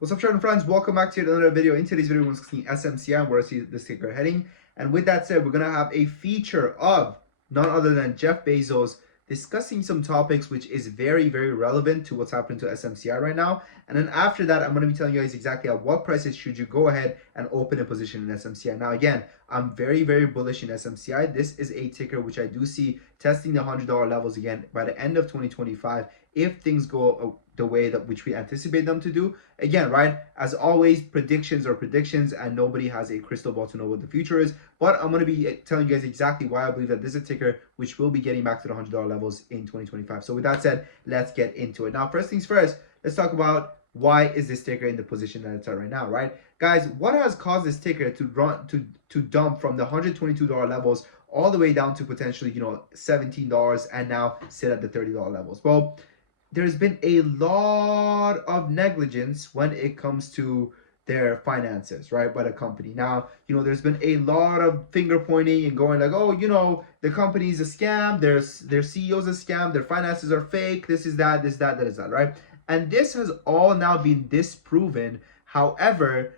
What's up, trading friends? Welcome back to another video. In today's video, we're discussing SMCI and where I see this ticker heading. And with that said, we're going to have a feature of none other than Jeff Bezos discussing some topics which is very, very relevant to what's happening to SMCI right now. And then after that, I'm going to be telling you guys exactly at what prices should you go ahead and open a position in SMCI. Now, again, I'm very, very bullish in SMCI. This is a ticker which I do see testing the $100 levels again by the end of 2025 if things go the way that which we anticipate them to do. Again, right, as always, predictions are predictions and nobody has a crystal ball to know what the future is, but I'm going to be telling you guys exactly why I believe that this is a ticker which will be getting back to the $100 levels in 2025. So with that said, let's get into it. Now, first things first, let's talk about why is this ticker in the position that it's at right now, right? Guys, what has caused this ticker to dump from the $122 levels all the way down to potentially, $17 and now sit at the $30 levels? Well, there's been a lot of negligence when it comes to their finances, right, by the company. Now, there's been a lot of finger pointing and going like, oh, the company's a scam, their CEO's a scam, their finances are fake, this is that, that is that, right? And this has all now been disproven. However,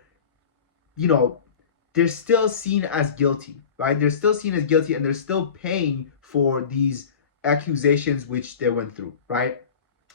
they're still seen as guilty, right? They're still seen as guilty and they're still paying for these accusations which they went through, right?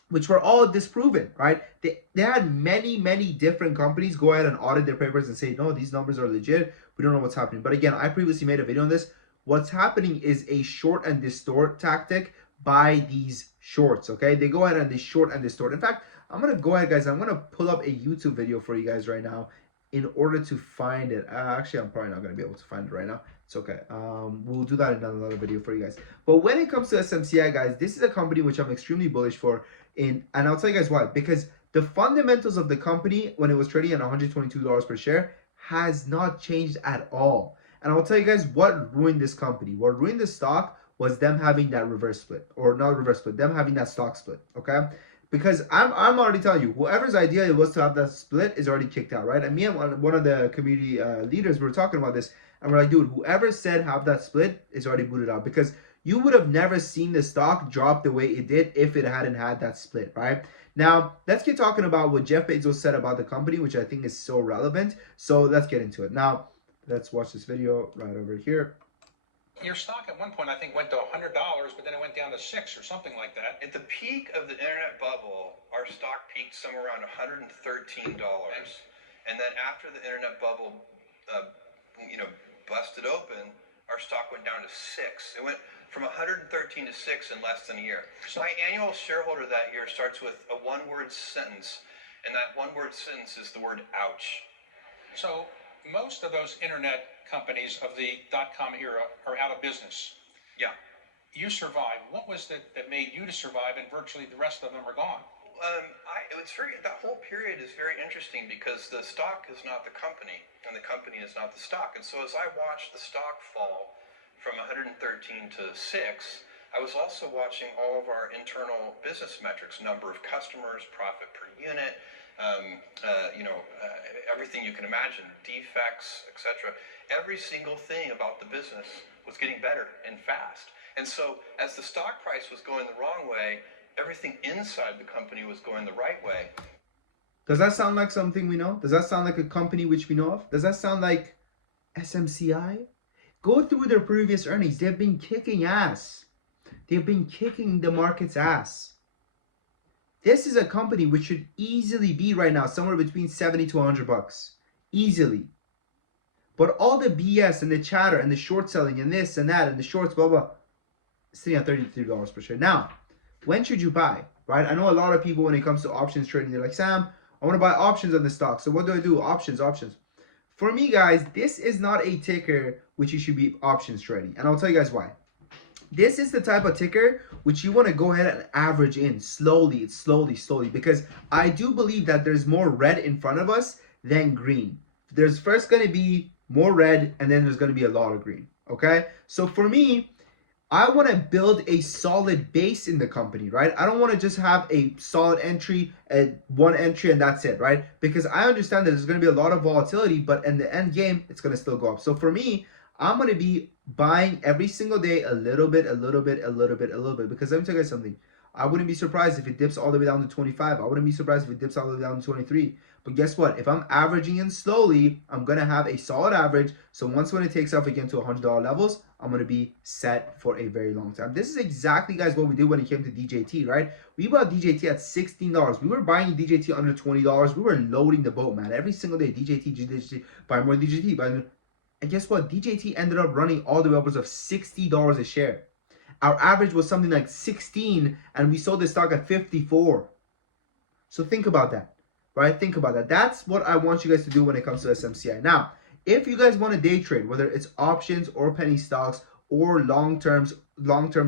Which were all disproven, right? They had many different companies go ahead and audit their papers and say, no, these numbers are legit. We don't know what's happening. But again, I previously made a video on this. What's happening is a short and distort tactic by these shorts, okay? They go ahead and they short and distort. In fact, I'm going to go ahead, guys. I'm going to pull up a YouTube video for you guys right now in order to find it. Actually, I'm probably not going to be able to find it right now. It's okay. We'll do that in another video for you guys. But when it comes to SMCI, guys, this is a company which I'm extremely bullish for. And I'll tell you guys why. Because the fundamentals of the company when it was trading at $122 per share has not changed at all. And I'll tell you guys what ruined this company. What ruined the stock was them having that reverse split. Or not reverse split, them having that stock split, okay? Because I'm already telling you, whoever's idea it was to have that split is already kicked out, right? And me and one of the community leaders were talking about this, and we're like, dude, whoever said have that split is already booted out, because you would have never seen the stock drop the way it did if it hadn't had that split, right? Now, let's get talking about what Jeff Bezos said about the company, which I think is so relevant. So let's get into it. Now, let's watch this video right over here. Your stock at one point, I think, went to $100, but then it went down to $6 or something like that. At the peak of the internet bubble, our stock peaked somewhere around $113. And then after the internet bubble, busted open, our stock went down to $6. It went from 113 to 6 in less than a year. So my annual shareholder that year starts with a one-word sentence, and that one-word sentence is the word ouch. So most of those internet companies of the dot-com era are out of business. Yeah. You survived. What was it that made you to survive, and virtually the rest of them are gone? That whole period is very interesting because the stock is not the company, and the company is not the stock. And so as I watched the stock fall from 113 to 6, I was also watching all of our internal business metrics, number of customers, profit per unit, everything you can imagine, defects, etc. Every single thing about the business was getting better and fast. And so as the stock price was going the wrong way, everything inside the company was going the right way. Does that sound like something we know? Does that sound like a company which we know of? Does that sound like SMCI? Go through their previous earnings. They've been kicking ass. They've been kicking the market's ass. This is a company which should easily be right now somewhere between 70 to 100 bucks. Easily. But all the BS and the chatter and the short selling and this and that and the shorts, blah, blah, sitting at $33 per share. Now, when should you buy, right? I know a lot of people, when it comes to options trading, they're like, Sam, I want to buy options on the stock. So what do? Options. For me, guys, this is not a ticker which you should be options trading. And I'll tell you guys why. This is the type of ticker which you want to go ahead and average in slowly, because I do believe that there's more red in front of us than green. There's first going to be more red, and then there's going to be a lot of green, okay? So for me, I want to build a solid base in the company, right? I don't want to just have a solid entry, one entry, and that's it, right? Because I understand that there's going to be a lot of volatility, but in the end game, it's going to still go up. So for me, I'm going to be buying every single day a little bit, because let me tell you guys something. I wouldn't be surprised if it dips all the way down to 25. I wouldn't be surprised if it dips all the way down to 23. But guess what? If I'm averaging in slowly, I'm going to have a solid average. So once when it takes off again to $100 levels, I'm going to be set for a very long time. This is exactly, guys, what we did when it came to DJT, right? We bought DJT at $16. We were buying DJT under $20. We were loading the boat, man. Every single day, DJT, buy more DJT, buy more. And guess what? DJT ended up running all the way upwards of $60 a share. Our average was something like 16, and we sold the stock at 54. So think about that, right? Think about that. That's what I want you guys to do when it comes to SMCI. Now, if you guys want to day trade, whether it's options or penny stocks or long-term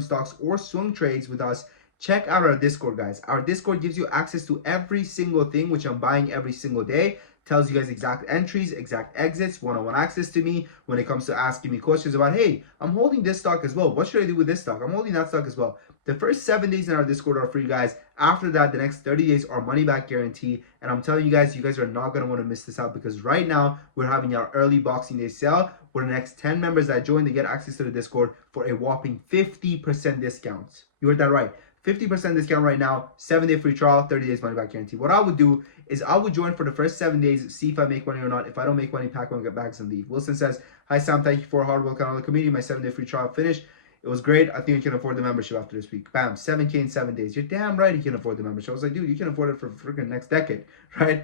stocks or swing trades with us, check out our Discord, guys. Our Discord gives you access to every single thing which I'm buying every single day. Tells you guys exact entries, exact exits, one-on-one access to me when it comes to asking me questions about, hey, I'm holding this stock as well. What should I do with this stock? I'm holding that stock as well. The first 7 days in our Discord are free, guys. After that, the next 30 days are money back guarantee. And I'm telling you guys are not going to want to miss this out, because right now we're having our early Boxing Day sale where the next 10 members that join, they get access to the Discord for a whopping 50% discount. You heard that right. 50% discount right now, 7-day free trial, 30 days money back guarantee. What I would do is I would join for the first 7 days, see if I make money or not. If I don't make money, pack my bags and leave. Wilson says, hi Sam, thank you for hard work on the community. My 7-day free trial finished. It was great. I think you can afford the membership after this week. Bam, 7K in 7 days. You're damn right you can afford the membership. I was like, dude, you can afford it for freaking next decade, right?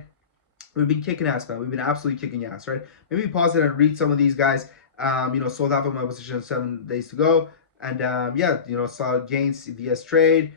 We've been kicking ass, man. We've been absolutely kicking ass, right? Maybe pause it and read some of these guys. Sold half of my position, 7 days to go. And saw gains vs trade.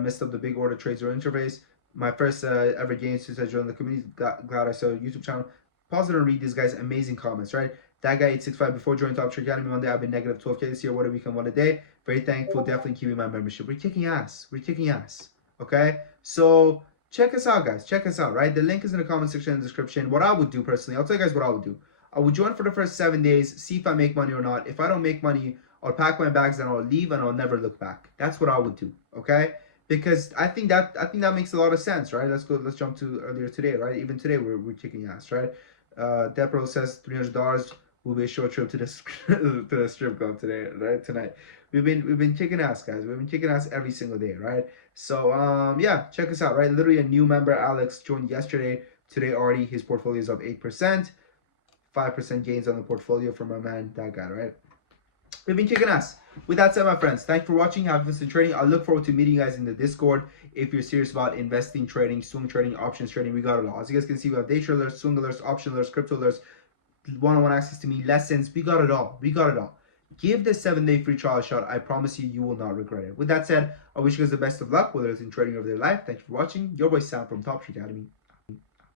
Missed up the big order trades or interface. My first ever gains since I joined the community. Glad I saw a YouTube channel. Pause it and read these guys' amazing comments, right? That guy 865 before joining Top Trade Academy Monday, I've been negative 12K this year. What a weekend, what a day. Very thankful, definitely keeping my membership. We're kicking ass. We're kicking ass. Okay? So check us out, guys. Check us out, right? The link is in the comment section in the description. What I would do personally, I'll tell you guys what I would do. I would join for the first 7 days, see if I make money or not. If I don't make money, I'll pack my bags and I'll leave and I'll never look back. That's what I would do. Okay? Because I think that makes a lot of sense, right? Let's jump to earlier today, right? Even today we're kicking ass, right? Depro says $300 will be a short trip to the strip club today, right? Tonight. We've been kicking ass, guys. We've been kicking ass every single day, right? So yeah, check us out, right? Literally a new member, Alex, joined yesterday. Today already his portfolio is up 8%, 5% gains on the portfolio from my man, that guy, right? We've been kicking ass. With that said, my friends, thanks for watching. Have fun trading. I look forward to meeting you guys in the Discord. If you're serious about investing, trading, swing trading, options trading, we got it all. As you guys can see, we have day trade alerts, swing alerts, option alerts, crypto alerts, one-on-one access to me, lessons. We got it all. We got it all. Give the 7-day free trial a shot. I promise you will not regret it. With that said, I wish you guys the best of luck, whether it's in trading or their life. Thank you for watching. Your boy Sam from Top Trade Academy.